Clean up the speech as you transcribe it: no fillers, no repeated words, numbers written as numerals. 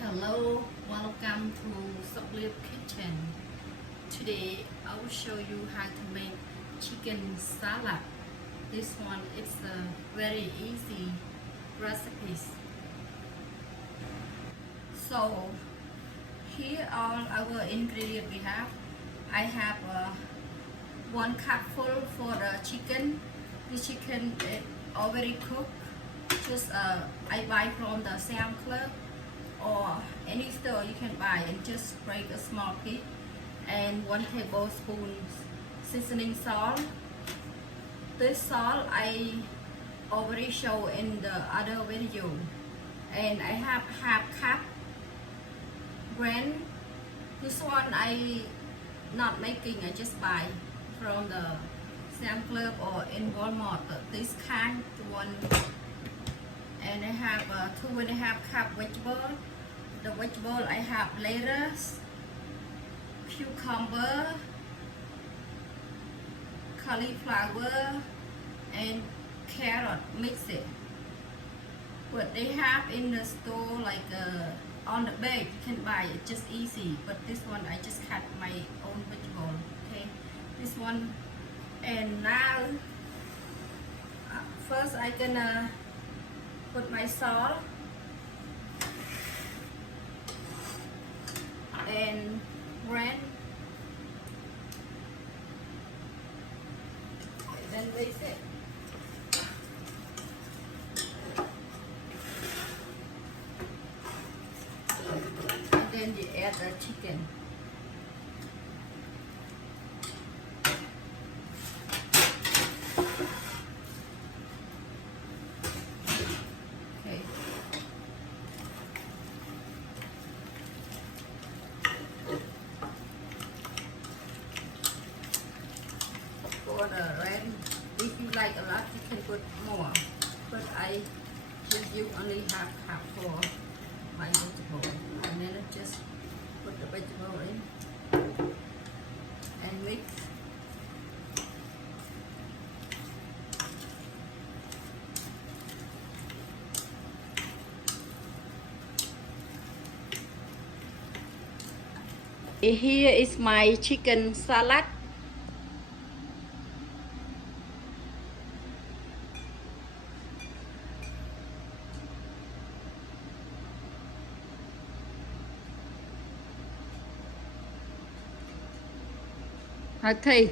Hello, welcome to Sublip Kitchen. Today I will show you how to make chicken salad. This one is a very easy recipe. So here all our ingredients we have. I have 1 cup full for the chicken. The chicken is already cooked. Just I buy from the Sam Club or any store you can buy, and just break a small piece, and 1 tablespoon seasoning salt. This salt I already show in the other video. And I have half cup brand. This one I not making, I just buy from the Sam Club or in Walmart, this kind one. And I have 2.5 cup vegetable. The vegetable I have lettuce, cucumber, cauliflower, and carrot. Mix it. But they have in the store like on the bag you can buy it, just easy. But this one I just cut my own vegetable. Okay, this one. And now first I gonna put my salt and brand, then mix it. And then you add the chicken. For the red, if you like a lot, you can put more. But I give you only half cup for my vegetable, and then I just put the vegetable in and mix. Here is my chicken salad. Hạt thì